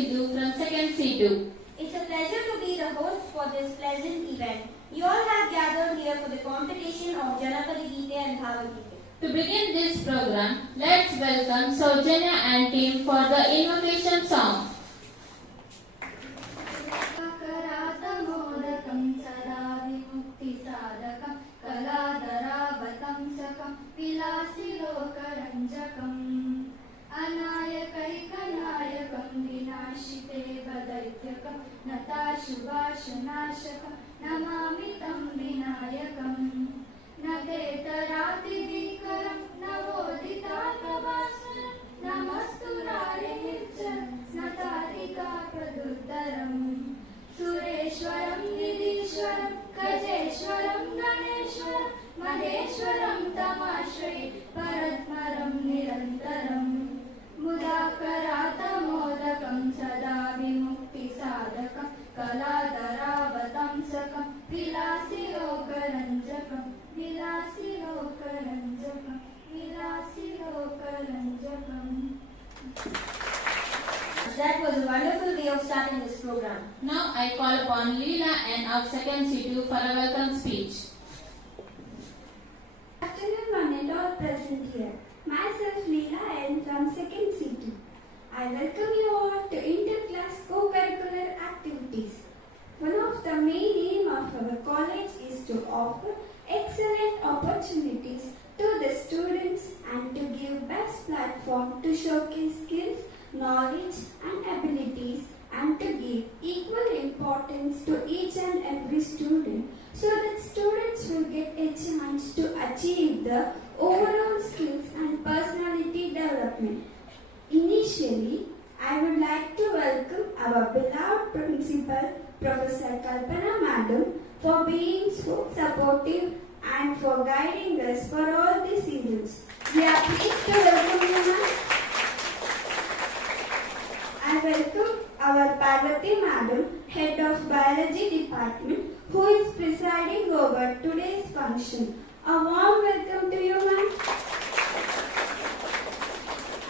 Sindhu from 2nd C2. It's a pleasure to be the host for this pleasant event. You all have gathered here for the competition of Janapada Geete and Bhavagite. To begin this program, let's welcome Saujanya and team for the invocation song. अनायकैकनायकं विनाशिते वदैत्यकं नताशुभाशनाशकं Namami तं विनायकं न तेतरातिदीकरं नवोदितार्थवासनं नमस्तु नारिनिर्जनं नतारिकाप्रदुत्तरं सुरेश्वरं निधीश्वरं गजेश्वरं गणेश्वरं महेश्वरं तमाश्रये परत्मरं निरन्तरम् मुदाकरातमोदकं सदा विमुक्तिसाधकं कलाधरावतंसकं विलासिलोकरञ्जकं विलासिलोकरञ्जकं विलासिलोकरञ्जकम्. That was a wonderful way of starting this program. Now I call upon Leela and of 2nd C2 for a welcome speech. Good afternoon, one and all present here. Myself Leela and from 2nd C2. I welcome you all to inter-class co-curricular activities. One of the main aim of our college is to offer excellent opportunities to the students and to give best platform to showcase skills, knowledge and abilities and to give equal importance to each and every student so that students will get a chance to achieve the overall skills and personality development. Initially, I would like to welcome our beloved principal, Professor Kalpana Madam, for being so supportive and for guiding us for all these events. We are pleased to welcome you, ma'am. I welcome our Parvati Madam, Head of Biology Department, who is presiding over today's function. A warm welcome to you, ma'am.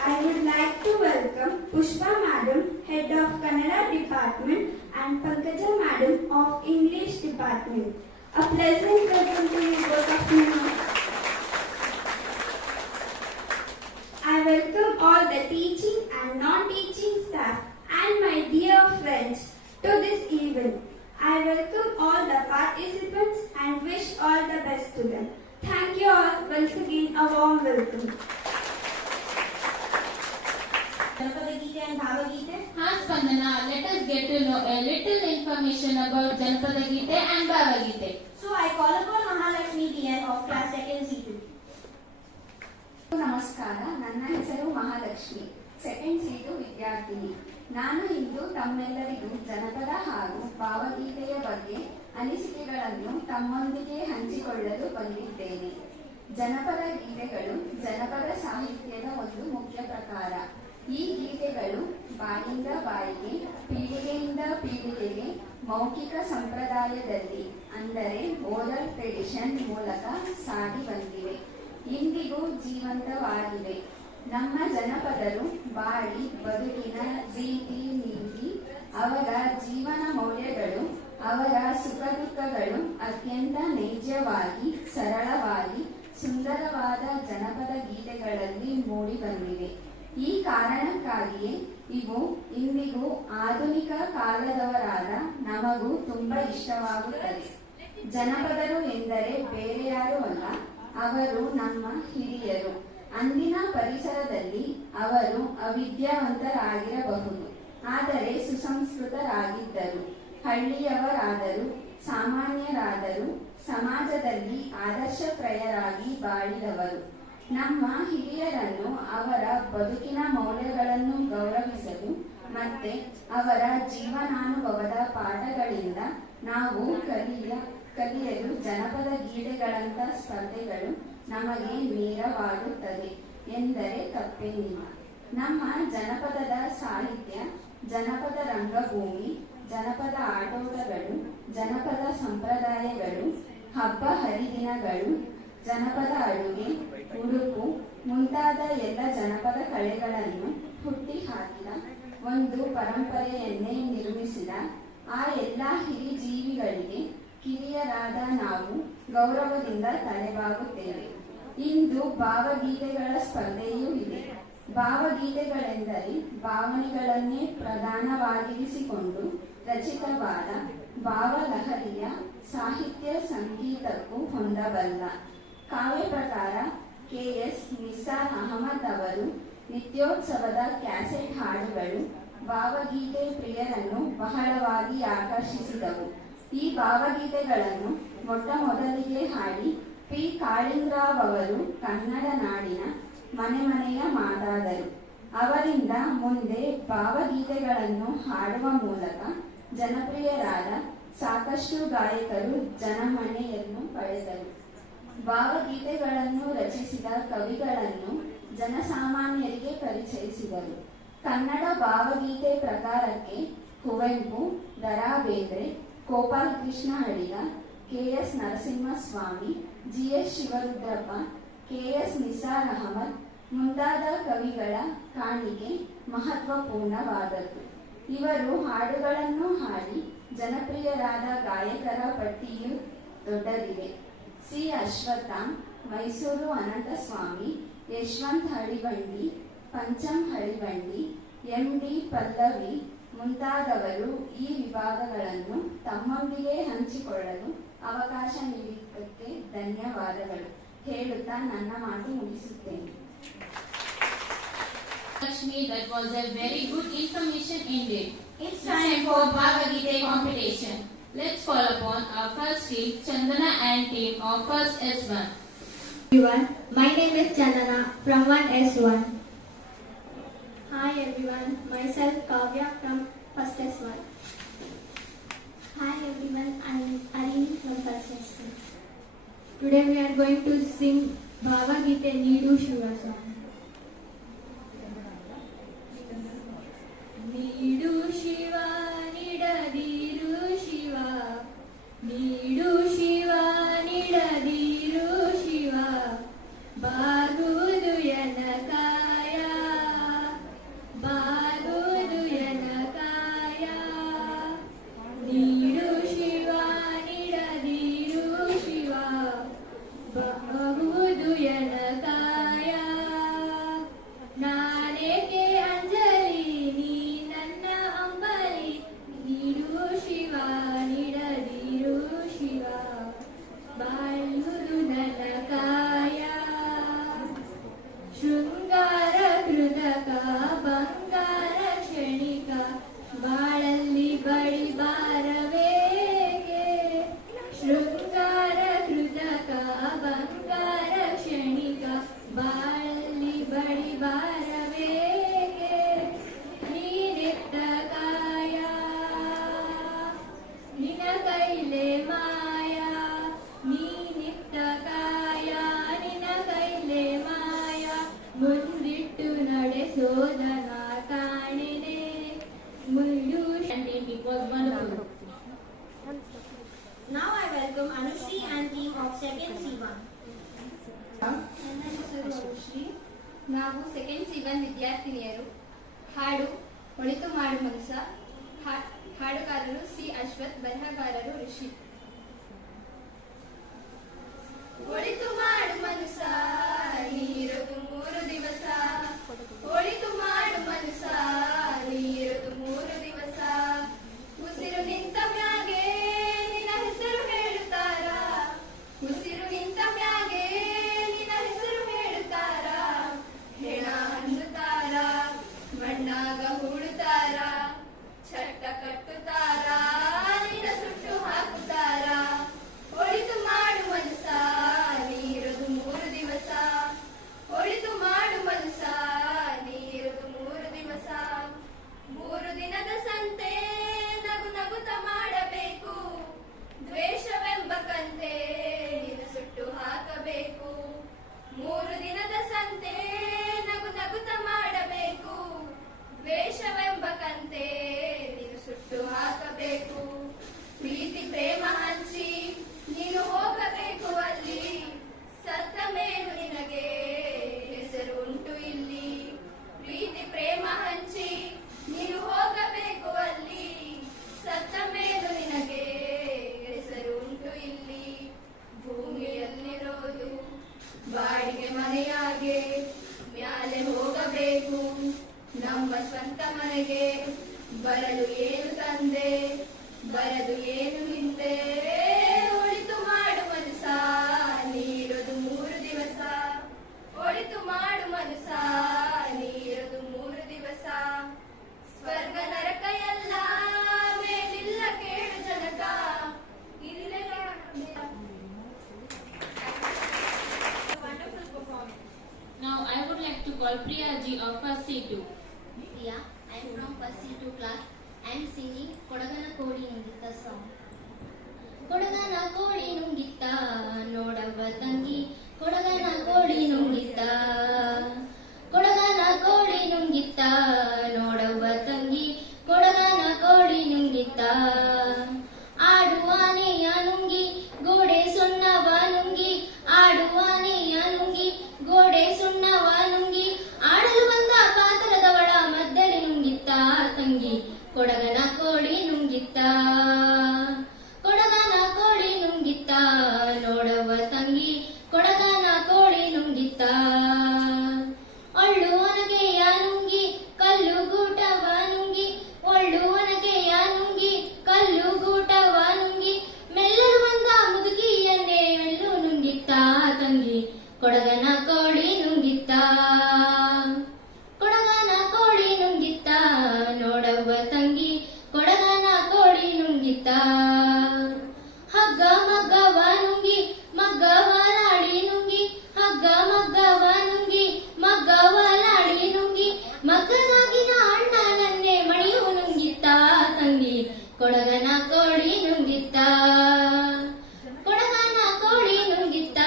I would like to welcome Pushpa Madam, Head of Kannada Department, and Pankaja Madam of English Department. A pleasant welcome to you both of you, ma'am. I welcome all the teaching and non-teaching staff and my dear friends to this event. I welcome all the participants and wish all the best to them. Thank you all once again, a warm welcome. Janapada Geete and Bhavagite. Haan Spandana, let us get to know a little information about Janapada Geete and Bhavagite. So I call upon Mahalakshmi DN of class 2nd C2. ನಮಸ್ಕಾರ, ನನ್ನ ಹೆಸರು Mahalakshmi, 2nd C2 ವಿದ್ಯಾರ್ಥಿನಿ. ನಾನು ಇಂದು ತಮ್ಮೆಲ್ಲರಿಗೂ ಜನಪದ ಹಾಗೂ ಭಾವಗೀತೆಯ ಬಗ್ಗೆ ಅನಿಸಿಕೆಗಳನ್ನು ತಮ್ಮೊಂದಿಗೆ ಹಂಚಿಕೊಳ್ಳಲು ಬಂದಿದ್ದೇನೆ. ಜನಪದ ಗೀತೆಗಳು ಜನಪದ ಸಾಹಿತ್ಯದ ಒಂದು ಮುಖ್ಯ ಪ್ರಕಾರ. ಈ ಗೀತೆಗಳು ಬಾಯಿಂದ ಬಾಯಿಗೆ, ಪೀಳಿಗೆಯಿಂದ ಪೀಳಿಗೆಗೆ ಮೌಖಿಕ ಸಂಪ್ರದಾಯದಲ್ಲಿ ಅಂದರೆ ಓರಲ್ ಟ್ರೆಡಿಷನ್ ಮೂಲಕ ಸಾಗಿ ಬಂದಿವೆ. ಇಂದಿಗೂ ಜೀವಂತವಾಗಿವೆ. ನಮ್ಮ ಜನಪದರು ಬಾಳಿ ಬದುಕಿನ ರೀತಿ ನೀತಿ, ಅವರ ಜೀವನ ಮೌಲ್ಯಗಳು, ಅವರ ಸುಖ ದುಃಖಗಳು ಅತ್ಯಂತ ನೈಜವಾಗಿ, ಸರಳವಾಗಿ, ಸುಂದರವಾದ ಜನಪದ ಗೀತೆಗಳಲ್ಲಿ ಮೂಡಿ ಬಂದಿವೆ. ಈ ಕಾರಣಕ್ಕಾಗಿಯೇ ಇವು ಇಂದಿಗೂ ಆಧುನಿಕ ಕಾಲದವರಾದ ನಮಗೂ ತುಂಬಾ ಇಷ್ಟವಾಗುತ್ತದೆ. ಜನಪದರು ಎಂದರೆ ಬೇರೆ ಯಾರೂ ಅಲ್ಲ, ಅವರು ನಮ್ಮ ಹಿರಿಯರು. ಅಂದಿನ ಪರಿಸರದಲ್ಲಿ ಅವರು ಅವಿದ್ಯಾವಂತರಾಗಿರಬಹುದು, ಆದರೆ ಸುಸಂಸ್ಕೃತರಾಗಿದ್ದರು. ಹಳ್ಳಿಯವರಾದರೂ ಸಾಮಾನ್ಯರಾದರೂ ಸಮಾಜದಲ್ಲಿ ಆದರ್ಶಪ್ರಾಯರಾಗಿ ಬಾಳಿದವರು. ನಮ್ಮ ಹಿರಿಯರನ್ನು ಅವರ ಬದುಕಿನ ಮೌಲ್ಯಗಳನ್ನು ಗೌರವಿಸಲು ಮತ್ತೆ ಅವರ ಜೀವನಾನುಭವದ ಪಾಠಗಳಿಂದ ನಾವು ಕಲಿಯಲು ಜನಪದ ಗೀತೆಗಳಂತ ಸ್ಪರ್ಧೆಗಳು ನಮಗೆ ನೇರವಾಗುತ್ತದೆ ಎಂದರೆ ತಪ್ಪೇನಿಲ್ಲ. ನಮ್ಮ ಜನಪದದ ಸಾಹಿತ್ಯ, ಜನಪದ ರಂಗಭೂಮಿ, ಜನಪದ ಆಟೋಟಗಳು, ಜನಪದ ಸಂಪ್ರದಾಯಗಳು, ಹಬ್ಬ ಹರಿದಿನಗಳು, ಜನಪದ ಅಡುಗೆ, ಉಡುಪು ಮುಂತಾದ ಎಲ್ಲ ಜನಪದ ಕಲೆಗಳನ್ನು ಹುಟ್ಟಿ ಹಾಕಿದ ಒಂದು ಒಂದು ಪರಂಪರೆಯನ್ನೇ ನಿರ್ಮಿಸಿದ ಆ ಎಲ್ಲ ಹಿರಿ ಜೀವಿಗಳಿಗೆ ಕಿರಿಯರಾದ ನಾವು ಗೌರವದಿಂದ ತಲೆಬಾಗುತ್ತೇವೆ. ಇಂದು ಭಾವಗೀತೆಗಳ ಸ್ಪರ್ಧೆಯೂ ಇದೆ. ಭಾವಗೀತೆಗಳೆಂದರೆ ಭಾವನೆಗಳನ್ನೇ ಪ್ರಧಾನವಾಗಿರಿಸಿಕೊಂಡು ರಚಿತವಾದ ಭಾವಲಹರಿಯ ಸಾಹಿತ್ಯ ಸಂಗೀತಕ್ಕೂ ಹೊಂದಬಲ್ಲ ಕಾವ್ಯ ಪ್ರಕಾರ. ಕೆ.ಎಸ್. ನಿಸಾರ್ ಅಹಮದ್ ಅವರು ನಿತ್ಯೋತ್ಸವದ ಕ್ಯಾಸೆಟ್ ಹಾಡುಗಳು ಭಾವಗೀತೆ ಪ್ರಿಯರನ್ನು ಬಹಳವಾಗಿ ಆಕರ್ಷಿಸಿದವು. ಈ ಭಾವಗೀತೆಗಳನ್ನು ಮೊಟ್ಟ ಮೊದಲಿಗೆ ಹಾಡಿ ಪಿ. ಕಾಳಿಂಗರಾವ್ ಅವರು ಕನ್ನಡ ನಾಡಿನ ಮನೆ ಮನೆಯ ಮಾತಾದರು. ಅವರಿಂದ ಮುಂದೆ ಭಾವಗೀತೆಗಳನ್ನು ಹಾಡುವ ಮೂಲಕ ಜನಪ್ರಿಯರಾದ ಸಾಕಷ್ಟು ಗಾಯಕರು ಜನಮನೆಯನ್ನು ಪಡೆದರು. ಭಾವಗೀತೆಗಳನ್ನು ರಚಿಸಿದ ಕವಿಗಳನ್ನು ಜನಸಾಮಾನ್ಯರಿಗೆ ಪರಿಚಯಿಸಿದರು. ಕನ್ನಡ ಭಾವಗೀತೆ ಪ್ರಕಾರಕ್ಕೆ Kuvempu, Da Ra. Bendre, Gopal Krishna Adiga, K S. Narasimhaswamy, G S. Shivarudrappa, K S. Nisar Ahmed ಮುಂತಾದ ಕವಿಗಳ ಕಾಣಿಕೆ ಮಹತ್ವಪೂರ್ಣವಾದದ್ದು. ಇವರು ಹಾಡುಗಳನ್ನು ಹಾಡಿ ಜನಪ್ರಿಯರಾದ ಗಾಯಕರ ಪಟ್ಟಿಯು ದೊಡ್ಡದಿದೆ. ಸಿ. ಅಶ್ವತ್ಥಾಮ್, ಮೈಸೂರು ಅನಂತಸ್ವಾಮಿ, ಯಶವಂತ್ ಹಳಿಬಂಡಿ, ಪಂಚಂ ಹಳಿಬಂಡಿ, ಎಂ.ಡಿ. ಪಲ್ಲವಿ ಮುಂತಾದವರು ಈ ವಿಭಾಗಗಳನ್ನು ತಮ್ಮೊಂದಿಗೆ ಹಂಚಿಕೊಳ್ಳಲು ಅವಕಾಶ ನೀಡಿದ್ದಕ್ಕೆ ಧನ್ಯವಾದಗಳು ಹೇಳುತ್ತಾ ನನ್ನ ಮಾತು ಮುಗಿಸುತ್ತೇನೆ. Lakshmi, that was a very good information indeed. It's time for Bhavagite competition. Let's call upon our first team, Chandana and team of first S1. Everyone, my name is Chandana from 1S1. Hi everyone, myself Kavya from first S1. Hi everyone, I am Arini from first S1. Today we are going to sing Bhavagite Needu Shiva song. ನೀಡು ಶಿವ ನಿಡದಿರು ಶಿವ, ನೀಡು ಶಿವ ನಿಡದಿರು ಶಿವ, ಬಾಗುವುದು ಎನಕಾಯ, ಬಾಗುವುದು ಎನಕಾಯ. ನೀಡು ಶಿವ ನಿಡದಿರು ಶಿವ, ಬಾಗುವುದು ಎನಕಾಯ. ನಾನೇಕೆ ಅಂಜಲಿ ನೀ ನನ್ನ ಅಂಬಲಿ, ನೀಡು ಶಿವ ನಿಡದಿರು ಶಿವ, ಬಾಳುವುದು ನನ್ನ ಕಾಯ. ಶೃಂಗಾರ ಕೃತಕ ಬಂಗಾರ ಕ್ಷಣಿಕ, ಬಾಳಲ್ಲಿ ಬಳಿ ಬಾರವೇಕೆ. ಶೃಂಗಾರ ಕೃತಕ ಬಂಗಾರ ಕ್ಷಣಿಕ, ಬಾಳಲ್ಲಿ ಬಳಿ ಬಾರವೇಕೆ. ನೀನೆತ್ತ ಕಾಯ ನಿನ ಕೈಲೆ ಮಾಯ, ನೀನಿತ್ತ ಕಾಯ ನಿನ ಕೈಲೆ ಮಾಯ. ಮುಂದಿಟ್ಟು ನಡೆಸೋದನ ಕಾಣೆನೆ ಮುಳ್ಳು. And team, it was wonderful. Now I welcome Anushri and team of second C1. ನನ್ನ ಹೆಸರು ಅನುಶ್ರೀ. ನಾವು ಸೆಕೆಂಡ್ ಸಿ1 ವಿದ್ಯಾರ್ಥಿನಿಯರು. ಹಾಡು ಒಳಿತು ಮಾಡು ಮನಸ. ಹಾಡುಗಾರರು ಸಿ. ಅಶ್ವಥ್, ಬರಹಗಾರರು ಋಷಿ. ಒಳಿತು ಮಾಡು ಮನಸ ನೀರದು 3 ದಿವಸ, ಒಳಿತು ಮಾಡು ಮನಸ ನೀರದು 3 ದಿವಸ. ಉಸಿರು ನಿಂತ ಮ್ಯಾಗೆ ನಿನ್ನ ಹೆಸರು ಹೇಳುತ್ತಾರ, ಉಸಿರು ನಿಂತ ಮ್ಯಾಗೆ ನಿನ್ನ ಹೆಸರು ಹೇಳುತ್ತಾರ. ಹೆಣ ಹಣ್ಣುತ್ತಾರ, ಮಣ್ಣಾಗ ಹೂಡುತ್ತಾರ, ಚಟ್ಟ ಕಟ್ಟುತ್ತಾರ, ನಿನ್ನ ಸುಟ್ಟು ಹಾಕುತ್ತಾರ. ಒಳಿತು ಮಾಡು ಮನಸ ನೀ ಬರಲು ಏನು ತಂದೆ ಬರದು ಏನು ಹಿಂದೆ ಒಳಿತು ಮಾಡು ಮನಸ ನೀರದು 3 ದಿವಸ ಒಳಿತು ಮಾಡು ಮನಸ ನೀರದು 3 ದಿವಸ ಸ್ವರ್ಗ ನರಕ ಎಲ್ಲ ಮೇಲಿಲ್ಲ ಕೇಳು ಜನಕ ಇಲ್ಲೇ Wonderful performance. Now I would like to call Priya ji of first C2. Priya, I am from first C2 class. I am singing Kodagana Kodi Nungitta song. Kodagana Kodi Nungitta, Nodava Tangi. Kodagana Kodi Nungitta. Kodagana Kodi Nungitta, Nodava Tangi. Kodagana Kodi Nungitta. ಆಡುವಾನೆಯ ನುಂಗಿ ಗೋಡೆ ಸುಣ್ಣವ ನುಂಗಿ ಆಡುವಾನೆಯ ನುಂಗಿ ಗೋಡೆ ಸುಣ್ಣವ ನುಂಗಿ ಆಡಲು ಬಂದ ಪಾತ್ರದವಳ ಮದ್ದಲೆ ನುಂಗಿತ್ತ ತಂಗಿ ಕೊಡಗನ ಕೋಳಿ ನುಂಗಿತ್ತ ಕೊಡಗನ ಕೋಳಿ ನುಂಗಿತ್ತ ನೋಡವ ತಂಗಿ ಕೊಡಗನ ಕೋಳಿ ನುಂಗಿತ್ತ ಒಳ್ಳು ಒನಗೆಯ ನುಂಗಿ ಕಲ್ಲು ಗೂಟವ ನುಂಗಿ ಒಳ್ಳು ಒನಗೆಯ ನುಂಗಿ ಕಲ್ಲು ಗೂಟವ ನುಂಗಿ ಮೆಲ್ಲಲು ಬಂದ ಮುದುಕಿಯನ್ನೇ ಮೆಲ್ಲು ನುಂಗಿತ್ತ ತಂಗಿ ಕೊಡಗನ ಕೋಳಿ ನುಂಗಿತ್ತ ಕೊಡಗನ ಕೋಳಿ ನುಂಗಿತ್ತ ನೋಡವ್ವ ತಂಗಿ ಕೊಡಗನ ಕೋಳಿ ನುಂಗಿತ್ತ ಹಗ್ಗ ಮಗ್ಗವ ನುಂಗಿ ಮಗ್ಗವ ಲಾಡಿ ನುಂಗಿ ಹಗ್ಗ ಮಗ್ಗವ ನುಂಗಿ ಮಗ್ಗವ ಲಾಡಿ ನುಂಗಿ ಮಗ್ಗನಾಗಿನ ಅಣ್ಣನನ್ನೇ ಮಣಿಯು ನುಂಗಿತ್ತ ತಂಗಿ ಕೊಡಗನ ಕೋಳಿ ನುಂಗಿತ್ತ ಕೊಡಗನ ಕೋಳಿ ನುಂಗಿತ್ತ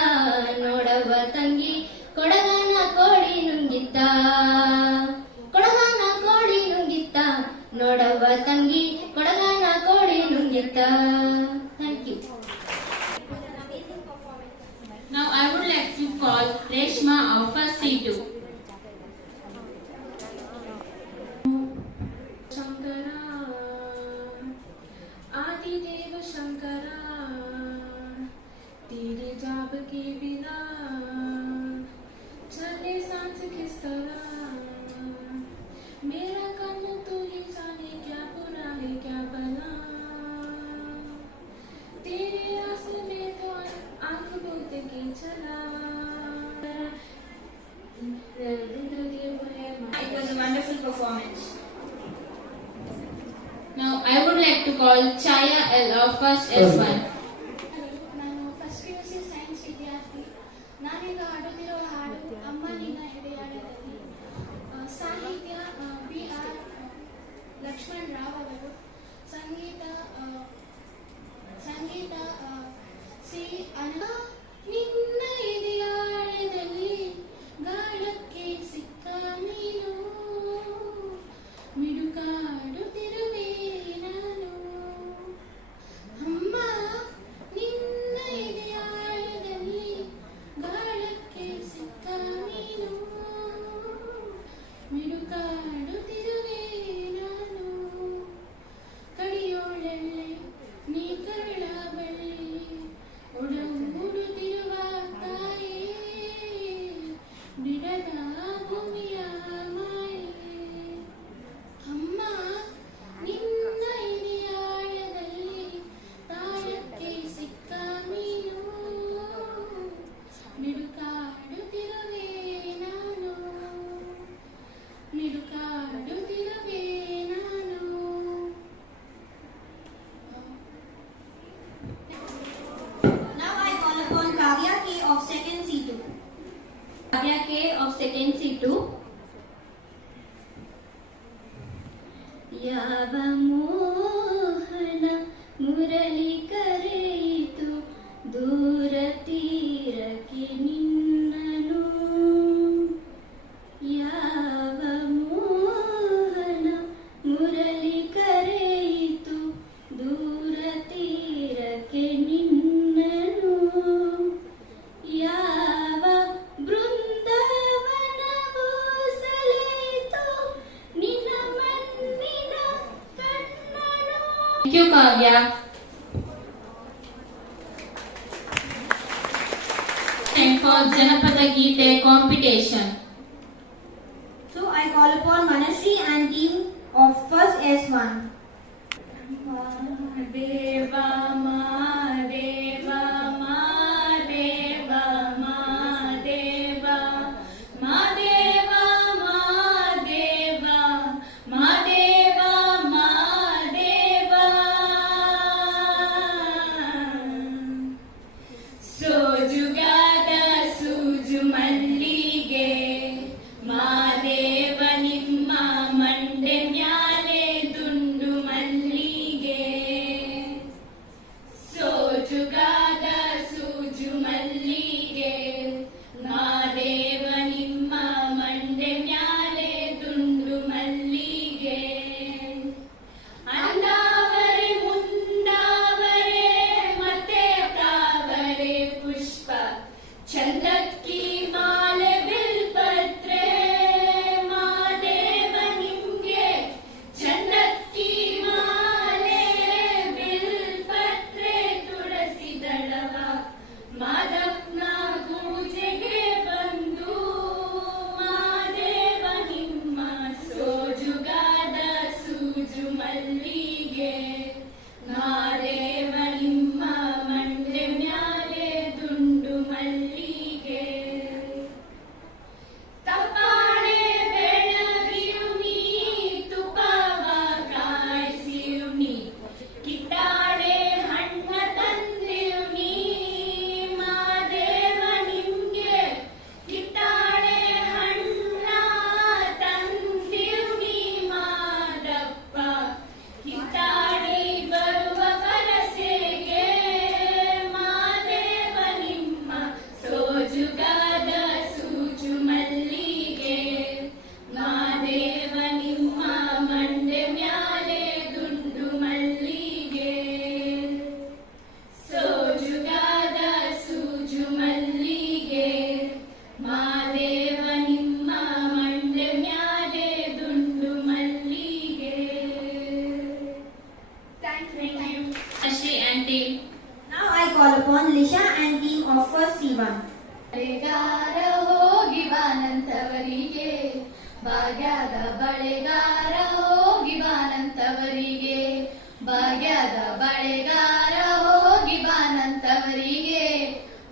ನೋಡವ್ವ ತಂಗಿ ಕೊಡಗನ ಕೋಳಿ ನುಂಗಿತ್ತ ಕೊಡಗನ ಕೋಳಿ ನುಂಗಿತ್ತ ನೋಡವ್ವ ತಂಗಿ ಕೊಡಗನ ಕೋಳಿ ನುಂಗಿತ್ತ. Thank you. It was an amazing performance. Now I would like to call Reshma of first C2. Shankara आदिदेव शंकरा तेरे जाप के बिना चले सांस किस तरह मेरा कर्म तू ही जाने क्या बुरा है क्या भला तेरे आस में तो आंख बोल के चला रुद्रदेव है It was a wonderful performance. Now I would like to call Chaya L of first S1. ನಾನು ಫಸ್ಟ್ PUC ಸೈನ್ಸ್ ವಿದ್ಯಾರ್ಥಿ. ನಾನೀಗ ಹಾಡುತ್ತಿರುವ ಹಾಡು ಅಮ್ಮ ನಿನ್ನ ಎದೆಯಾಳದಲ್ಲಿ. ಸಾಹಿತ್ಯ BR ಲಕ್ಷ್ಮಣ್ ರಾವ್ ಅವರು. ಸಂಗೀತ ಸಿ ಅನ ನಿನ್ನ ಎದೆಯಾಳದಲ್ಲಿ ಗಾಳಕ್ಕೆ ಸಿಕ್ಕ ನೀನು ಮಿಡುಕಾಡುತ್ತಿರುವೆ ನಾನು ಅಮ್ಮ ನಿನ್ನ ಎದೆಯಾಳದಲ್ಲಿ ಗಾಳಕ್ಕೆ ಸಿಕ್ಕ ನೀನು ಮಿಡುಕಾಡುತ್ತಿರುವೆ ನಾನು ಕಡಿಯೋಳೆಳ್ಳೆ ನೀ ಕರಳ ಬಳ್ಳಿ ಒಡಗೂಡುತ್ತಿರುವ ತಾಯೇ ಬಿಡದ ಭೂಮಿಯ ಮಾಯೆ ಅಮ್ಮ ನಿನ್ನ ಎದೆಯಾಳದಲ್ಲಿ ತಾಳಕ್ಕೆ ಸಿಕ್ಕ ನೀನು ಮಿಡುಕಾಡುತ್ತಿರುವೆ ನಾನು ಮಿಡುಕಾಡುತ್ತಿರುವೆ ನಾನು. Now I call upon Kavya K of second C2. Kavya K of second C2. ಯಾವ ಮೋಹನ ಮುರಳಿ ಕರೆಯಿತು ದೂರ ತೀರಕ್ಕೆ ನಿನ್ನನು ಯಾವ ಮೋಹನ ಮುರಳಿ ಕರೆಯಿತು ದೂರ ತೀರಕ್ಕೆ ನಿನ್ನನು ಯಾವ ಬೃಂದಾವನವೂ ಸೆಳೆಯಿತು ನಿನ್ನ ಮಣ್ಣಿನ ಕಣ್ಣನು. Thank you, Kavya. Time for Janapada Geete competition. So I call upon Manashri and team of first S1. Deva Madeva Madeva Madeva Madeva Madeva Madeva Madeva ಸೋಜುಗಾದ ಸೂಜು ಮಲ್ಲಿಗೆ ಮಾದೇವ ನಿಮ್ಮ ಮಂಡೆ ಮ್ಯಾಲೆ ದುಂಡು ಮಲ್ಲಿಗೆ ಸೋಜುಗಾದ ಸೂಜು ಮಲ್ಲಿಗೆ ಮಾದೇವ ನಿಮ್ಮ ಮಂಡೆ ಮ್ಯಾಲೆ ದುಂಡು ಮಲ್ಲಿಗೆ ಅಂದಾವರೆ ಮುಂದಾವರೆ ಮತ್ತೆ ತಾವರೆ ಪುಷ್ಪ ಚಂದಕ್ಕಿ ಮಾಲೆ ಬಿಲ್ಪತ್ರೆ ಮಾದೇವ ನಿಮ್ಗೆ ಚಂದಕ್ಕಿ ಮಾಲೆ ಬಿಲ್ಪತ್ರೆ ತುಳಸಿ ದಳವ ಮಾದಪ್ಪನ ಪೂಜೆಗೆ ಬಂದು ಮಾದೇವ ನಿಮ್ಮ ಸೋಜುಗಾದ ಸೂಜು ಮಲ್ಲಿಗೆ ಮಾದೇವ ನಿಮ್ಮ ಮಂಡೆ ಮ್ಯಾಲೆ ದುಂಡು ಮಲ್ಲಿಗೆ ತಪ್ಪಾಳೆ ಬೆಳಗಿಯು ನೀ ತುಪ್ಪವ ಕಾಯಿಸಿಯು ನೀ ಕಿತ್ತಾಳೆ ಹಣ್ಣ ತಂದೆಯು ನೀ ಮಾದೇವ ನಿಮ್ಗೆ ಕಿತ್ತಾಳೆ ಹಣ್ಣ ತಂದೆಯು ನೀ ಮಾದಪ್ಪ ಕಿತ್ತಾಡಿ ಬರುವ ವರಸೆಗೆ ಮಾದೇವ ನಿಮ್ಮ ಸೋಜುಗಾದ ಸೂಜು ಮಲ್ಲಿಗೆ ಮಾದೇವ ನಿಮ್ಮ ಮಂಡೆ ಮ್ಯಾಲೆ ದುಂಡು ಮಲ್ಲಿಗೆ ಸೋಜುಗಾದ ಸೂಜು ಮಲ್ಲಿಗೆ ಮಾದೇವ ನಿಮ್ಮ ಮಂಡೆ ಮ್ಯಾಲೆ ದುಂಡು ಮಲ್ಲಿಗೆ. Thank you. Ashri and team. Now I call upon Lisha and team of first C1. ಬಳೆಗಾರ ಹೋಗಿ ಬಾನಂತವರಿಗೆ ಭಾಗ್ಯದ ಬಳೆಗಾರ ಹೋಗಿ ಬಾನಂತವರಿಗೆ ಭಾಗ್ಯದ ಬಳೆಗಾರ ಹೋಗಿ ಬಾನಂತವರಿಗೆ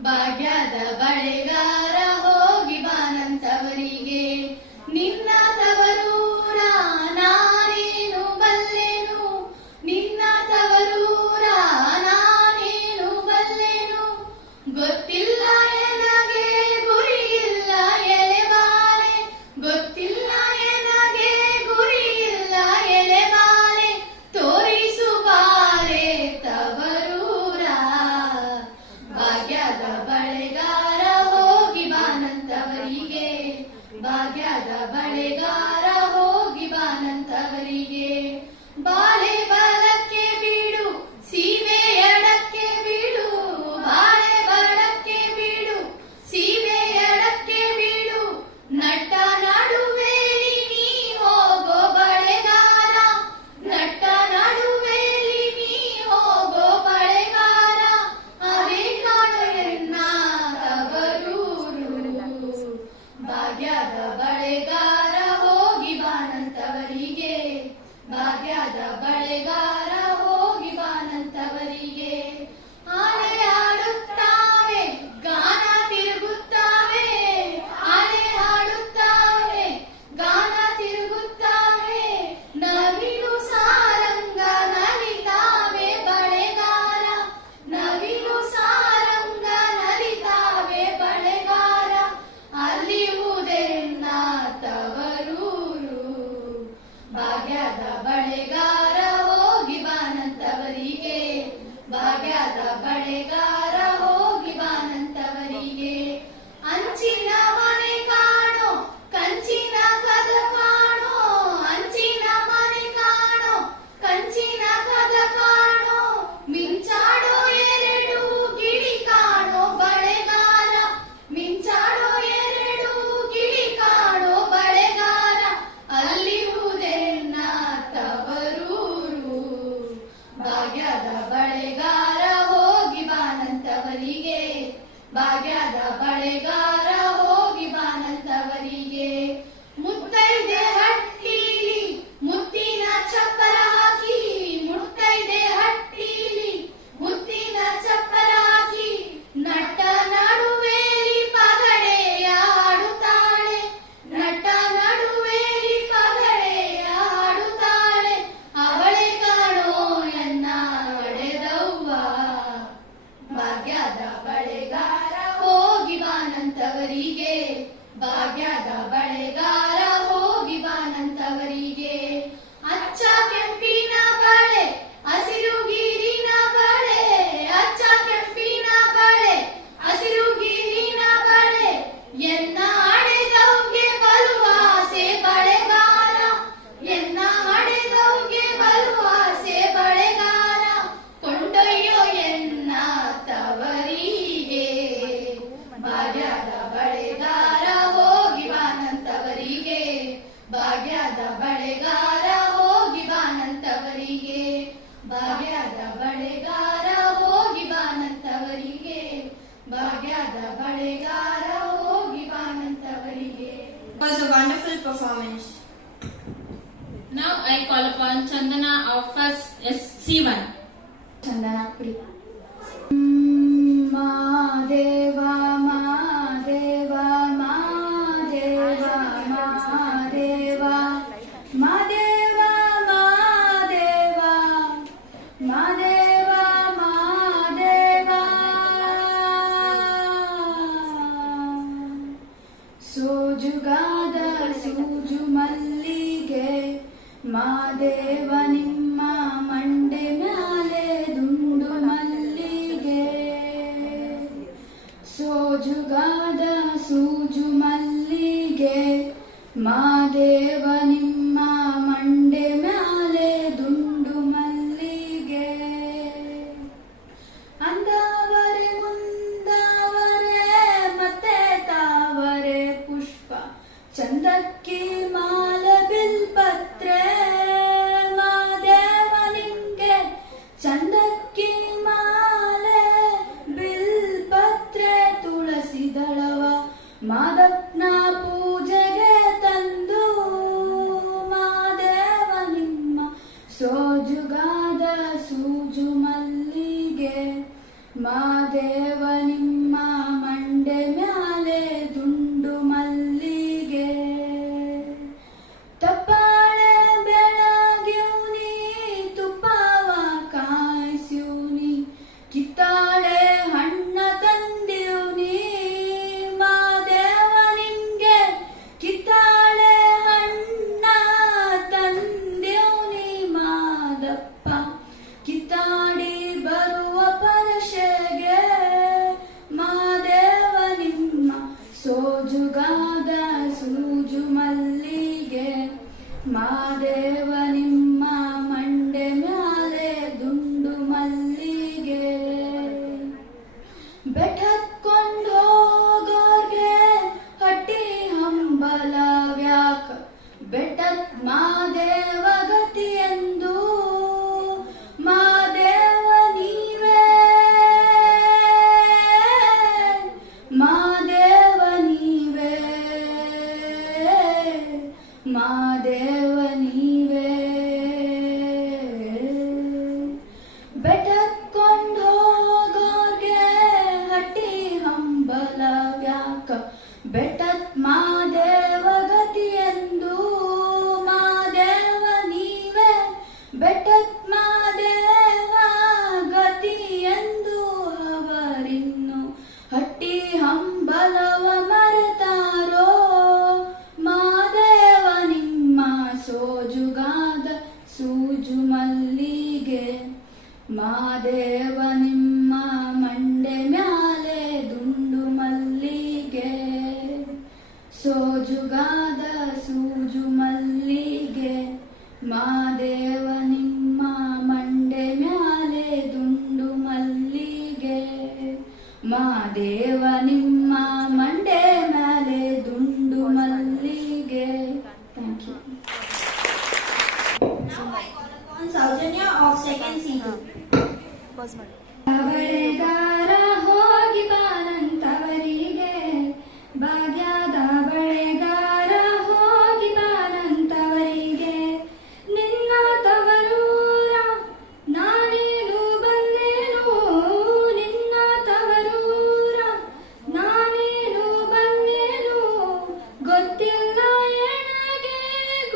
ಭಾಗ್ಯದ ಬಳೆಗಾರ ಹೋಗಿ ಬಾನಂತವರಿಗೆ ನಿನ್ನ ತವರೂರ ನಾನೇನು ಬಲ್ಲೆನು ನಿನ್ನ ತವರೂರ ನಾನೇನು ಬಲ್ಲೆನು ಗೊತ್ತಿಲ್ಲ ಎನಗೆ ಗುರಿಯಿಲ್ಲ ಎಲೆಬಾಲೆ ಗೊತ್ತಿಲ್ಲ ಎನಗೆ ಗುರಿಯಿಲ್ಲ ಎಲೆಬಾಲೆ ತೋರಿಸು ಬಾರೆ ತವರೂರ ಭಾಗ್ಯದ ಬಳೆಗಾರ ಹೋಗಿ ಬಾನಂತವರಿಗೆ ಭಾಗ್ಯದ ಬಳೆಗಾರ ಹೋಗಿ ಬಾನಂತವರಿಗೆ ಬಾಳೆ ಬಲಕ್ಕೆ ಬೀಡು ಸೀಮೆ ಎಡಕ್ಕೆ ಬೀಡು ಬಾಳೆ ಬಲಕ್ಕೆ ಬೀಡು ಸೀಮೆ ಎಡಕ್ಕೆ ಬೀಡು ನಟ್ಟ ನಡುವೆಲಿ ನೀ ಹೋಗೋ ಬಳೆಗಾರ ನಟ್ಟ ನಡುವೆಲಿ ನೀ ಹೋಗೋ ಬಳೆಗಾರ ಅವೇ ಕಾಣು ಎನ್ನ ತವರೂರು ಭಾಗ್ಯದ ಬಳೆಗಾರ ಹೋಗಿ ಬಾನಂತವರಿಗೆ ಭಾಗ್ಯದ ಬಳೆಗಾರ ಹೋಗಿ ಬಾನಂತವರಿಗೆ ಆನೆ ಆಡುತ್ತಾವೆ ಗಾನ ತಿರುಗುತ್ತಾವೆ ಆನೆ ಆಡುತ್ತಾವೆ ಗಾನ ತಿರುಗುತ್ತಾವೆ ನವಿಲು ಸಾರಂಗ ನಲಿತಾವೆ ಬಳೆಗಾರ ನವಿಲು ಸಾರಂಗ ನಲಿತಾವೆ ಬಳೆಗಾರ ಅಲ್ಲಿರುವುದೆನ್ನ ತವರೂರು ಭಾಗ್ಯದ ಬಳೆಗಾರ ಹೋಗಿ ಭಾಗ್ಯದ ಬಳೆಗಾರ ಹೋಗಿ ಬಾನಂತವರಿಗೆ, ಭಾಗ್ಯದ ಬಳೆಗಾರ ಹೋಗಿ ಬಾನಂತವರಿಗೆ. It was a wonderful performance. Now I call upon Chandana of first C1. Chandana, please. Mahadeva, Mahadeva, Mahadeva, Mahadeva, Mahadeva, Mahadeva, Mahadeva, Mahadeva. ಸೋಜುಗಾದ ಸೂಜು ಮಲ್ಲಿಗೆ ಮಾದೇವ ನಿಮ್ಮ ಮಂಡೆ ಮ್ಯಾಲೆ ದುಂಡು ಮಲ್ಲಿಗೆ. ಸೋಜುಗಾದ ಸೂಜು ಮಲ್ಲಿಗೆ ಮಾದೇವ ನಿಮ್ಮ ಮಂಡೆ ಮ್ಯಾಲೆ ದುಂಡು ಮಲ್ಲಿಗೆ. ಅಂದವರೆ ಮುಂದವರೆ ಮತ್ತೆ ತಾವರೆ ಪುಷ್ಪ ಚಂದಕ್ಕಿ ಮಾಲ ಬಿಲ್ಪತ್ರೆ ಮಾದೇವ ನಿಂಗೆ ಚಂದಕ್ಕಿ ಮಾಲೆ ಬಿಲ್ಪತ್ರೆ ತುಳಸಿ ದಳವ ಮಾದಪ್ಪನ ಪೂಜೆಗೆ ತಂದು ಮಾದೇವ ನಿಮ್ಮ ಸೋಜುಗಾದ ಸೂಜು ಮಲ್ಲಿಗೆ ಮಾದೇವ ನಿಮ್ಮ ಮಂಡೆ ಮ್ಯಾಲೆ ದುಂಡು ಮಲ್ಲಿಗೆ. ತಪ್ಪಾಳೆ ಬೆಳಗ್ಯೂನಿ ತುಪ್ಪವ ಕಾಯಿಸ್ಯೂನಿ ಕಿತ್ತಾಳೆ ಹಣ್ಣ ತಂದೀವ್ನಿ ಮಾದೇವ ನಿಂಗೆ ಕಿತ್ತಾಳೆ ಹಣ್ಣ ತಂದೀವ್ನಿ ಮಾದಪ್ಪ ಕಿತ್ತಾಡಿ ಬರುವ ಪರಶೆಗೆ ಮಾದೇವ ನಿಮ್ಮ ಸೋಜುಗಾದ ಸೂಜು ಮಲ್ಲಿಗೆ ಮಾದೇವ ನಿಮ್ಮ ಮಂಡೆ ಮ್ಯಾಲೆ ದುಂಡು ಮಲ್ಲಿಗೆ. ಬೆಟ್ಟತ್ಕೊಂಡು ಹೋಗೋರ್ಗೆ ಹಟ್ಟಿ ಹಂಬಲವ್ಯಾಕ ಬೆಟ್ಟತ್ ಮಾದೇವ ಗತಿ ಎಂದು ಮಾದೇವ ನೀವೇ ಮಾದೇವ ನೀವೇ ಮಾದೇವ ನೀವೇ. ಬೆಟ್ಟಕ್ಕೊಂಡು ಹೋಗೋರ್ಗೆ ಹಟ್ಟಿ ಹಂಬಲವ್ಯಾಕ ಬೆಟ್ಟತ್ ಮಾದೇವ ಗತಿ ಎಂದು ಮಾದೇವ ನೀವೇ ಬೆಟ್ಟತ್ ಮಾದೇವ ಗತಿ ಎಂದು ಅವರಿನ್ನು ಹಟ್ಟಿ ಹಂಬಲವ ಮರೆತಾರೋ ಮಾದೇವ ನಿಮ್ಮ ಸೋಜುಗಾದ ಸೂಜು ಮಲ್ಲಿಗೆ ಮಾದೇವ ನಿಮ್ಮ ಮಂಡೆ ಮ್ಯಾಲೆ ದುಂಡು ಮಲ್ಲಿಗೆ. ಸೋಜುಗಾದ ಸೂಜು ಮಲ್ಲಿಗೆ ಮಾದೇವ ನಿಮ್ಮ ಮಂಡೆ ಮ್ಯಾಲೆ ದುಂಡು ಮಲ್ಲಿಗೆ. ಮಾದೇವ ನಿಮ್ಮ ಮಂಡೆ ಮ್ಯಾಲೆ ದುಂಡು ಮಲ್ಲಿಗೆ. Thank you. Now I call upon Saujanya of second C2. ಬಳೆಗಾರ ಹೋಗಿ ಬಾನಂತವರಿಗೆ, ಭಾಗ್ಯದ ಬಳೆಗಾರ ಹೋಗಿ ಬಾನಂತವರಿಗೆ. ನಿನ್ನ ತವರೂರ ನಾನೇನು ಬಂದೇನು, ನಿನ್ನ ತವರೂರ ನಾನೇನು ಬಂದೇನು. ಗೊತ್ತಿಲ್ಲ ಎನಗೆ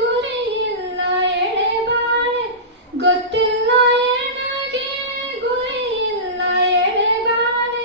ಗುರಿಯಿಲ್ಲ ಎಳೆ ಬಾಳೆ, ಗೊತ್ತಿಲ್ಲ ಎನಗೆ ಗುರಿಯಿಲ್ಲ ಎಳೆ ಬಾಳೆ.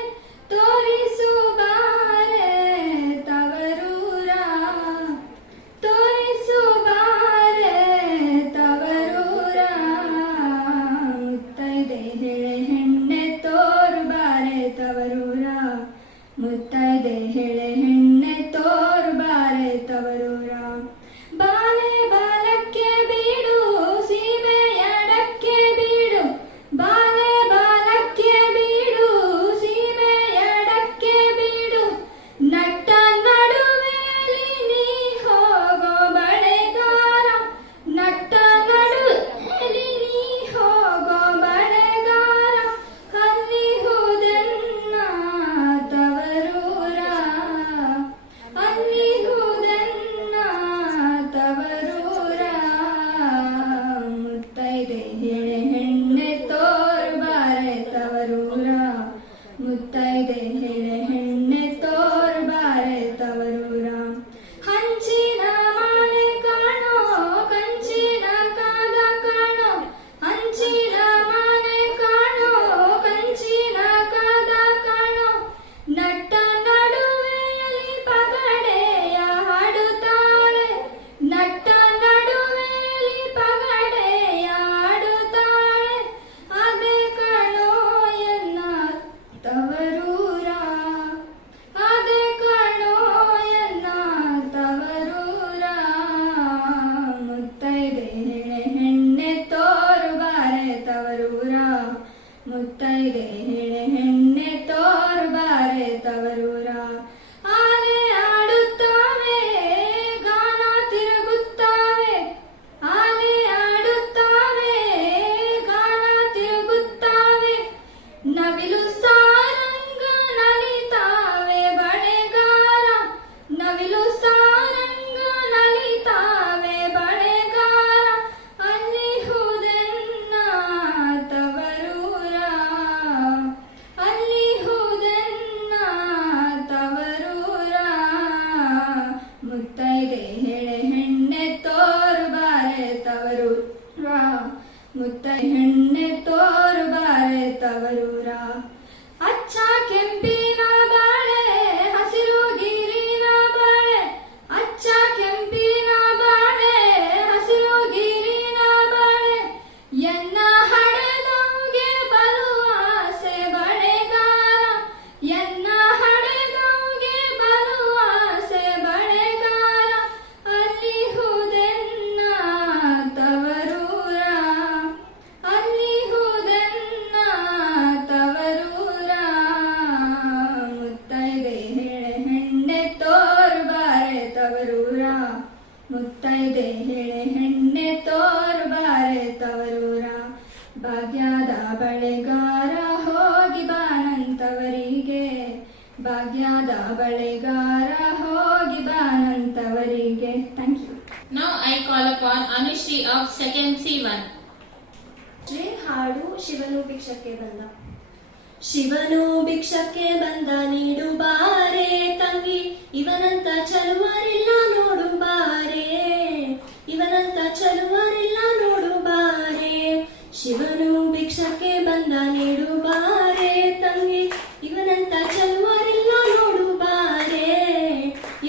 ಹೇಳೆ ಹೆಣ್ಣೆ ತೋರು ಬಾರೆ ತವರೂರ ಮುತ್ತೈದೆ ಹೇಳೆ ಹೆಣ್ಣೆ ತೋರು ಬಾರೆ ತವರೂರ ಹಂಚಿನ ಮಾಲೆ ಕಾಣೋ ಕಂಚಿನ ಕಾದ ಕಾಣೋ ಹಂಚಿನ ಮಾಲೆ ಕಾಣೋ ಕಂಚಿನ ಕಾದ ಕಾಣೋ ನಟ್ಟ ನಡುವೆಯಲ್ಲಿ ಪಗಡೆಯ ಹಾಡುತ್ತಾಳೆ ನಟ್ಟ ನಡುವೆಯಲ್ಲಿ ಪಗಡೆಯ ಹಾಡುತ್ತಾಳೆ ಅದೇ ಕಣೋ ಎನ್ನ ತವರೂರ ಅದೇ ಕಣೋ ಎನ್ನ ತವರೂರ ಮುತ್ತೈದೆ ಹೇಳೆ ಹೆಣ್ಣೆ ತೋರು ಬಾರೆ ತವರೂರ ಮುತ್ತೈದೆ ಹೇಳೆ ಹೆಣ್ಣೆ ತೋರು ಬಾರೆ ತವರೂರ ಆಲೆ ಆಡುತ್ತಾವೆ ಗಾನ ತಿರುಗುತ್ತಾವೆ ಆಲೆ ಆಡುತ್ತಾವೆ ಗಾನ ತಿರುಗುತ್ತಾವೆ ನವಿಲು ಸಾರಂಗ ನಲಿತಾವೆ ಬಳೆಗಾರ ನವಿಲು ಸಾರಂಗ ನಲಿತಾವೆ ಬಳೆಗಾರ ಅಲ್ಲಿ ಹುದೆನ್ನ ತವರೂರ ಅಲ್ಲಿ ಹುದೆನ್ನ ತವರೂರ ಮುತ್ತೈದೆ ಹೇಳೆ ಹೆಣ್ಣೆ ತೋರು ಬಾರೆ ತವರೂರ ಮುತ್ತೈ ಹೆಣ್ಣೆ ತೋರು ಬಾರೆ ತವರೂರ ಅಚ್ಚ ಕೆಂಪಿನ ಬಾಳೆ ಹಸಿರು ಗಿರಿನ ಬಾಳೆ ಅಚ್ಚ ಕೆಂಪಿನ ಬಾಳೆ ಹಸಿರು ಗಿರಿನ ಬಾಳೆ ಎನ್ನ ಹಡೆದವ್ಗೆ ಬರುವ ಆಸೆ ಬಳೆಗಾರ ಎನ್ನ ಹಡೆದವ್ಗೆ ಬರುವ ಆಸೆ ಬಳೆಗಾರ ಅಲ್ಲಿ ಹುದೆನ್ನ ತವರೂರ ಅಲ್ಲಿ ಹುದೆನ್ನ ತವರೂರ ಮುತ್ತೈದೆ ಹೇಳೆ ಹೆಣ್ಣೆ ತೋರು ಬಾರೆ ತವರೂರ ಮುತ್ತೈದೆ ಹೇಳೆ ಹೆಣ್ಣೆ ತೋರು ಬಾರೆ ತವರೂರ ಭಾಗ್ಯದ ಬಳೆಗಾರ ಹೋಗಿ ಬಾನಂತವರಿಗೆ ಭಾಗ್ಯದ ಬಳೆಗಾರ ಹೋಗಿ ಬಾನಂತವರಿಗೆ thank you Now I call upon Anushri of 2nd C1. Shri ಹಾಡು ಶಿವನು ಭಿಕ್ಷಕ್ಕೆ ಬಂದ ಶಿವನು ಭಿಕ್ಷಕ್ಕೆ ಬಂದ ನೀಡು ಬಾರೆ ತಂಗಿ ಇವನಂತ ಚಲುವರಿಲ್ಲ ನೋಡು ಬಾರೆ ಇವನಂತ ಚಲುವರಿಲ್ಲ ನೋಡು ಬಾರೆ ಶಿವನು ಭಿಕ್ಷಕ್ಕೆ ಬಂದ ನೀಡು ಬಾರೆ ತಂಗಿ ಇವನಂತ ಚಲುವರಿಲ್ಲ ನೋಡು ಬಾರೆ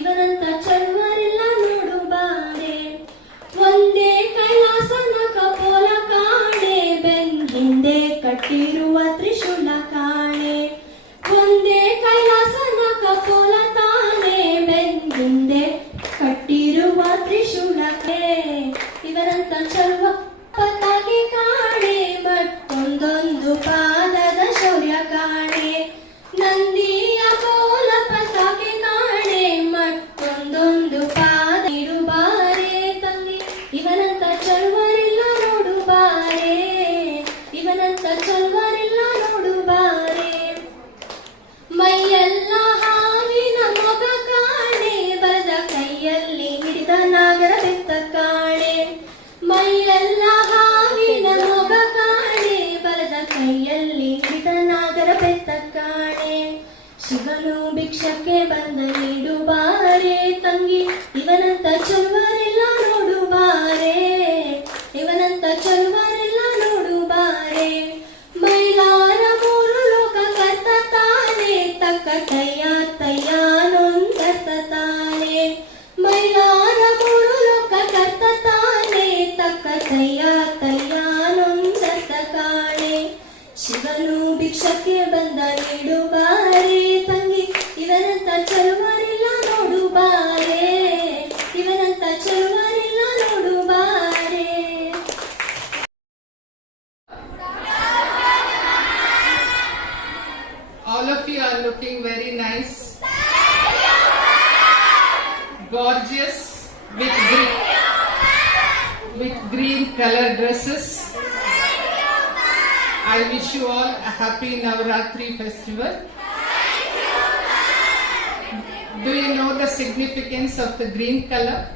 ಇವನಂತ ಚಲುವರಿಲ್ಲ ನೋಡು ಬಾರೆ ಒಂದೇ ಕೈಲಾಸನ ಕಪೋಲ ಕಾಣೆ ಬೆನ್ ಹಿಂದೆ ಕಟ್ಟಿರುವ ತ್ರಿಶೂಲ ಕಾಣೆ ಒಂದೇ ಕೈಲಾಸನ ಕಪೋಲ ತಾನೆ ಬೆನ್ ಹಿಂದೆ ಕಟ್ಟಿರುವ ತ್ರಿಶೂಲಕ್ಕೆ ಇವನಂತ ಚಲುವ ಪತಾಕೆ ಕಾಣೆ ಮತ್ತೊಂದೊಂದು ಪಾದದ ಶೌರ್ಯ ಕಾಣೆ ನಂದಿಯ ಕೋಲ ಪತಾಕೆ ಕಾಣೆ ಮತ್ತೊಂದೊಂದು ಪಾದ ಇಡು ಬಾರೆ ತಂಗಿ ಇವನಂತ ಚಲುವರಿಲ್ಲ ನೋಡು ಬಾರೆ ಇವನಂತ ಚಲುವರಿಲ್ಲ ನೋಡು ಬಾರೆ ಮೈಯೆಲ್ಲ ಹಾವಿನ ಮೊಗ ಕಾಣೆ ಬದ ಕೈಯಲ್ಲಿ ಹಿಡಿದ ನಾಗರ ಬೆತ್ತ ಕಾಣೆ ಮೈಯೆಲ್ಲ ಹಾವಿನ ಮೊಗ ಕಾಣೆ ಬರದ ಕೈಯಲ್ಲಿ ಹಿಡಿದ ನಾಗರ ಬೆತ್ತ ಕಾಣೆ ಶಿವನು ಭಿಕ್ಷಕ್ಕೆ ಬಂದ ನೀಡು ಬಾರೆ ತಂಗಿ ಇವನಂತ ಚಲುವರಿಲ್ಲ ನೋಡು ಬಾರೆ ಇವನಂತ ಚಲುವರಿಲ್ಲ ನೋಡು ಬಾರೆ ಮೈಲಾರ ಮೂರು ಲೋಕ ಕರ್ತ ತಾನೆ ತಕ್ಕ ತಯ್ಯ ತಯ್ಯಾನೊಂದರ್ತ ತಾನೆ ಮೈಲಾರ ಮೂರು ಲೋಕ ಕರ್ತ ತಾನೆ ತಕ್ಕ ತಯ್ಯ ತಯ್ಯಾನೊಂದರ್ತ ಕಾಣೆ ಶಿವನು ಭಿಕ್ಷಕ್ಕೆ ಬಂದ ನೀಡು ಬಾರೆ ತಂಗಿ ಇವನಂತ ಚಲುವರಿಲ್ಲ ನೋಡು ಬಾರೆ ಇವನಂತ ಚಲುವರಿಲ್ಲ ನೋಡು ಬಾರೆ All of you are looking very nice. Gorgeous with green color dresses. I wish you all a happy Navratri festival. Do you know the significance of the green color?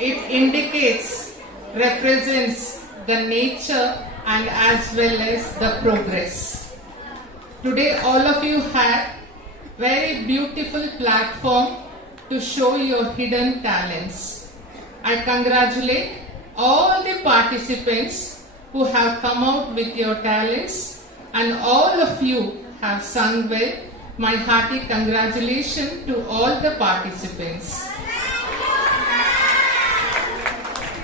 It indicates represents the nature and as well as the progress. Today all of you had very beautiful platform to show your hidden talents. I congratulate all the participants who have come out with your talents, and all of you have sung well. My hearty congratulations to all the participants.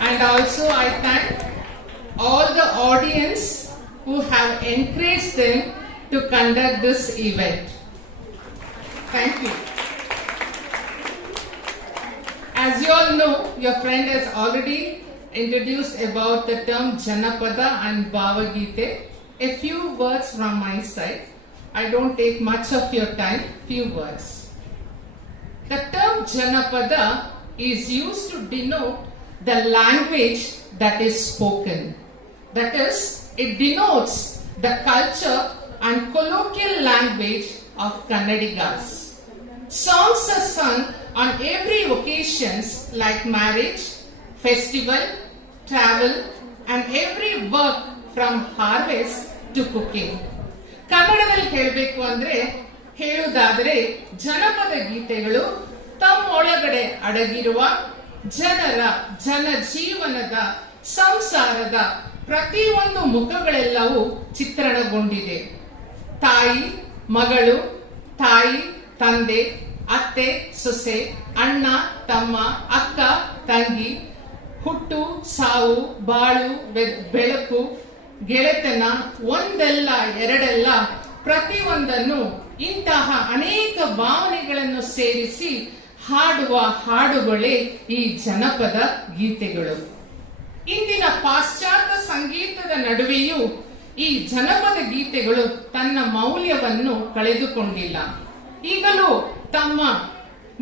And also I thank all the audience who have encouraged them to conduct this event. Thank you. As you all know, your friend has already introduced about the term Janapada and Bhavagite. A few words from my side. I don't take much of your time, few words. The term Janapada is used to denote the language that is spoken. That is, it denotes the culture and colloquial language of Kannadigas. Songs are sung on every occasions like marriage, festival, travel, and every work from harvest to cooking. ಕನ್ನಡದಲ್ಲಿ ಹೇಳಬೇಕು ಅಂದ್ರೆ ಹೇಳುವುದಾದರೆ ಜನಪದ ಗೀತೆಗಳು ತಮ್ಮೊಳಗಡೆ ಅಡಗಿರುವ ಜನಜೀವನದ ಸಂಸಾರದ ಪ್ರತಿಯೊಂದು ಮುಖಗಳೆಲ್ಲವೂ ಚಿತ್ರಣಗೊಂಡಿದೆ. ತಾಯಿ ಮಗಳು, ತಾಯಿ ತಂದೆ, ಅತ್ತೆ ಸೊಸೆ, ಅಣ್ಣ ತಮ್ಮ, ಅಕ್ಕ ತಂಗಿ, ಹುಟ್ಟು ಸಾವು, ಬಾಳು ಬೆಳಕು, ಗೆಳೆತನ, ಒಂದಲ್ಲ ಎರಡಲ್ಲ, ಪ್ರತಿಯೊಂದನ್ನು ಇಂತಹ ಅನೇಕ ಭಾವನೆಗಳನ್ನು ಸೇರಿಸಿ ಹಾಡುವ ಹಾಡುಗಳೇ ಈ ಜನಪದ ಗೀತೆಗಳು. ಇಂದಿನ ಪಾಶ್ಚಾತ್ಯ ಸಂಗೀತದ ನಡುವೆಯೂ ಈ ಜನಪದ ಗೀತೆಗಳು ತನ್ನ ಮೌಲ್ಯವನ್ನು ಕಳೆದುಕೊಂಡಿಲ್ಲ. ಈಗಲೂ ತಮ್ಮ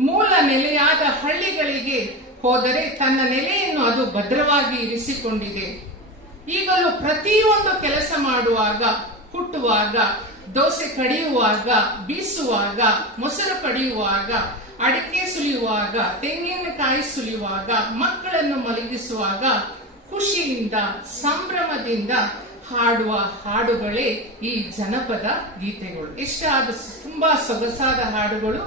ಮೂಲ ನೆಲೆಯಾದ ಹಳ್ಳಿಗಳಿಗೆ ಹೋದರೆ ತನ್ನ ನೆಲೆಯನ್ನು ಅದು ಭದ್ರವಾಗಿ ಇರಿಸಿಕೊಂಡಿದೆ. ಈಗಲೂ ಪ್ರತಿಯೊಂದು ಕೆಲಸ ಮಾಡುವಾಗ, ಕುಟ್ಟುವಾಗ, ದೋಸೆ ಕಡಿಯುವಾಗ, ಬೀಸುವಾಗ, ಮೊಸರು ಕಡಿಯುವಾಗ, ಅಡಿಕೆ ಸುಲಿಯುವಾಗ, ತೆಂಗಿನಕಾಯಿ ಸುಲಿಯುವಾಗ, ಮಕ್ಕಳನ್ನು ಮಲಗಿಸುವಾಗ ಖುಷಿಯಿಂದ ಸಂಭ್ರಮದಿಂದ ಹಾಡುವ ಹಾಡುಗಳೇ ಈ ಜನಪದ ಗೀತೆಗಳು. ಇಷ್ಟಾದ ತುಂಬಾ ಸೊಗಸಾದ ಹಾಡುಗಳು.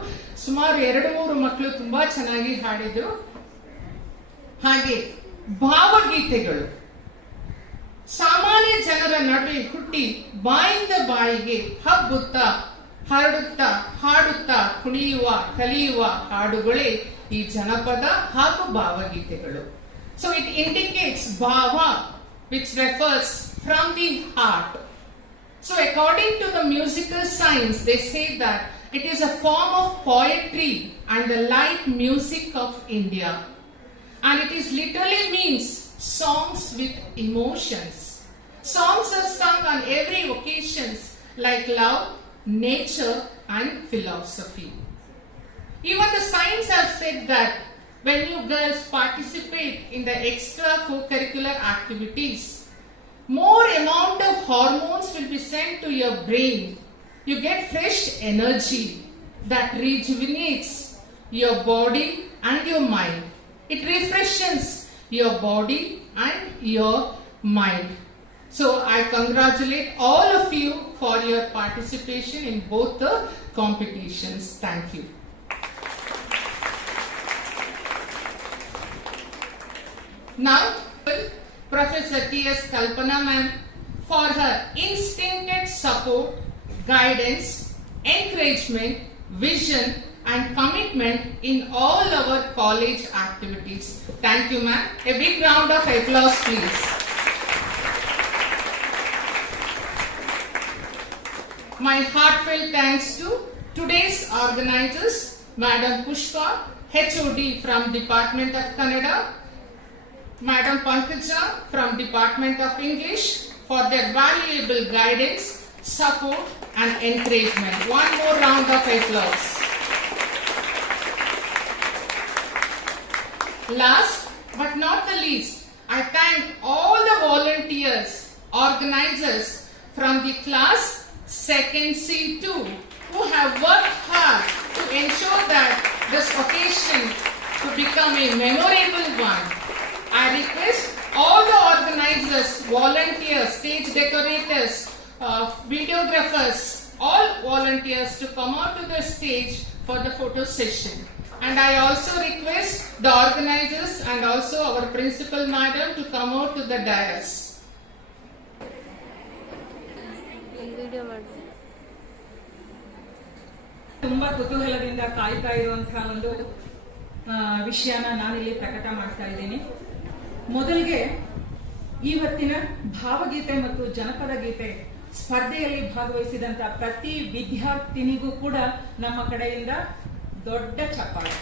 ಸುಮಾರು 2-3 ಮಕ್ಕಳು ತುಂಬಾ ಚೆನ್ನಾಗಿ ಹಾಡಿದ್ರು. ಹಾಗೆ ಭಾವಗೀತೆಗಳು ಸಾಮಾನ್ಯ ಜನರ ನಡುವೆ ಹುಟ್ಟಿ ಬಾಯಿಂದ ಬಾಯಿಗೆ ಹಬ್ಬುತ್ತಾ ಹರಡುತ್ತಾ ಹಾಡುತ್ತಾ ಕುಣಿಯುವ ಕಲಿಯುವ ಹಾಡುಗಳೇ ಈ ಜನಪದ ಹಾಗೂ ಭಾವಗೀತೆಗಳು. ಸೊ ಇಟ್ ಇಂಡಿಕೇಟ್ಸ್ ಭಾವ which refers from the heart. So according to the musical science, they say that it is a form of poetry and the light music of India. And it is literally means songs with emotions. Songs are sung on every occasions like love, nature and philosophy. Even the science has said that when you girls participate in the extra co-curricular activities, more amount of hormones will be sent to your brain. You get fresh energy that rejuvenates your body and your mind. It refreshes your body and your mind. So I congratulate all of you for your participation in both the competitions. Thank you. Now, Professor T.S. Kalpana ma'am for her instinctive support, guidance, encouragement, vision and commitment in all our college activities. Thank you ma'am. A big round of applause please. My heartfelt thanks to today's organizers, Madam Pushpa, HOD from Department of Kannada, Madam Pankaja from Department of English for their valuable guidance, support and encouragement. One more round of applause. Last but not the least, I thank all the volunteers, organizers from the class 2nd C2 who have worked hard to ensure that this occasion to become a memorable one. I request all the organizers, volunteers, stage decorators, videographers, all volunteers to come out to the stage for the photo session. And I also request the organizers and also our principal madam to come out to the dais. ತುಂಬಾ ಕುತೂಹಲದಿಂದ ಕಾಯ್ತಾ ಇರುವಂತಹ ಒಂದು ವಿಷಯನ ನಾನಿಲ್ಲಿ ಪ್ರಕಟ ಮಾಡ್ತಾ ಇದ್ದೀನಿ. ಮೊದಲಿಗೆ ಇವತ್ತಿನ ಭಾವಗೀತೆ ಮತ್ತು ಜನಪದ ಗೀತೆ ಸ್ಪರ್ಧೆಯಲ್ಲಿ ಭಾಗವಹಿಸಿದಂತ ಪ್ರತಿ ವಿದ್ಯಾರ್ಥಿನಿಗೂ ಕೂಡ ನಮ್ಮ ಕಡೆಯಿಂದ ದೊಡ್ಡ ಚಪ್ಪಾಳೆ.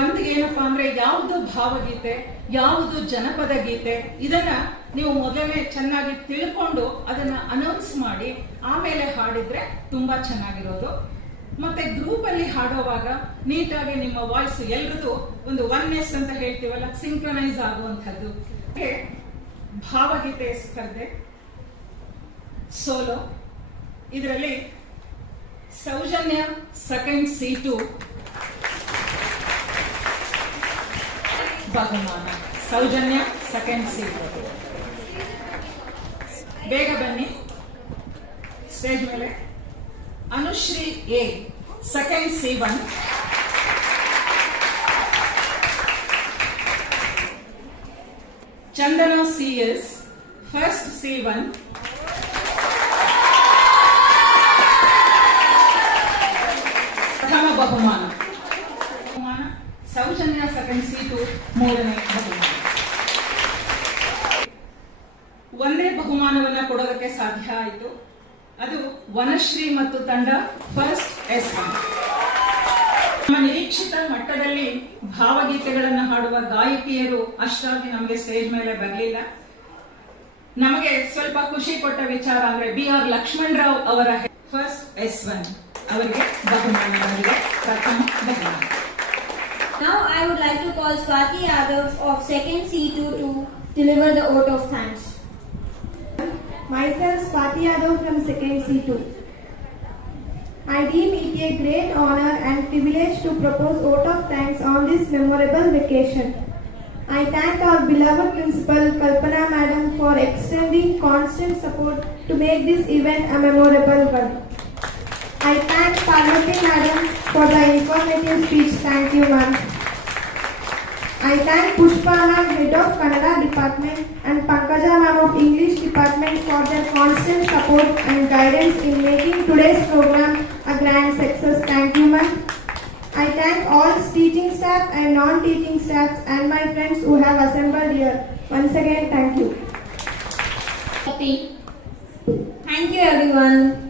ಒಂದು ಏನಪ್ಪಾ ಅಂದ್ರೆ ಯಾವುದು ಭಾವಗೀತೆ, ಯಾವುದು ಜನಪದ ಗೀತೆ, ಇದನ್ನ ನೀವು ಮೊದಲೇ ಚೆನ್ನಾಗಿ ತಿಳ್ಕೊಂಡು ಅದನ್ನ ಅನೌನ್ಸ್ ಮಾಡಿ ಆಮೇಲೆ ಹಾಡಿದ್ರೆ ತುಂಬಾ ಚೆನ್ನಾಗಿರೋದು. ಮತ್ತೆ ಗ್ರೂಪ್ ಅಲ್ಲಿ ಹಾಡುವಾಗ ನೀಟಾಗಿ ನಿಮ್ಮ ವಾಯ್ಸ್ ಎಲ್ರದು ಒಂದು ಒನ್ನೆಸ್ ಅಂತ ಹೇಳ್ತೀವಲ್ಲ, ಸಿಂಕ್ರನೈಸ್ ಆಗುವಂತದ್ದು. ಭಾವಗೀತೆ ಸ್ಪರ್ಧೆ ಸೋಲೋ, ಇದರಲ್ಲಿ ಸೌಜನ್ಯ ಸೆಕೆಂಡ್ ಸೀಟು ಬಹುಮಾನ. Soujanya second seat. ಬೇಗ ಬನ್ನಿ ಸ್ಟೇಜ್ ಮೇಲೆ. Anushree A second C1, Chandana CS first C1, ಪ್ರಥಮ ಬಹುಮಾನ. ಸೌಜನ್ಯ ಸೆಕೆಂಡ್ ಸೀಟು ಮೂರನೇ ಬಹುಮಾನ. ಒಂದೇ ಬಹುಮಾನವನ್ನ ಕೊಡೋದಕ್ಕೆ ಸಾಧ್ಯ ಆಯಿತು. ಅದು ವನಶ್ರೀ ಮತ್ತು ತಂಡ ಫಸ್ಟ್ S1. ನಮ್ಮ ನಿರೀಕ್ಷಿತ ಮಟ್ಟದಲ್ಲಿ ಭಾವಗೀತೆಗಳನ್ನು ಹಾಡುವ ಗಾಯಕಿಯರು ಅಷ್ಟಾಗಿ ನಮಗೆ ಸ್ಟೇಜ್ ಮೇಲೆ ಬರಲಿಲ್ಲ. ನಮಗೆ ಸ್ವಲ್ಪ ಖುಷಿ ಕೊಟ್ಟ ವಿಚಾರ ಅಂದ್ರೆ BR ಲಕ್ಷ್ಮಣ್ ರಾವ್ ಅವರ ಫಸ್ಟ್ S1 ಅವರಿಗೆ ಬಹುಮಾನ ಬಂದಿದೆ, ಪ್ರಥಮ ಬಹುಮಾನ. Now I would like to call Swati Yadav of second C2 to deliver the vote of thanks. Myself, Swati Yadav from second C2. I deem it a great honor and privilege to propose vote of thanks on this memorable vacation. I thank our beloved principal Kalpana Madam for extending constant support to make this event a memorable one. I thank Parvati Madam for the informative speech. Thank you, ma'am. I thank Pushpa ma'am, head of Kannada department, and Pankaja ma'am of English department for their constant support and guidance in making today's program a grand success. Thank you, ma'am. I thank all teaching staff and non-teaching staff and my friends who have assembled here. Once again, thank you. Thank you, everyone.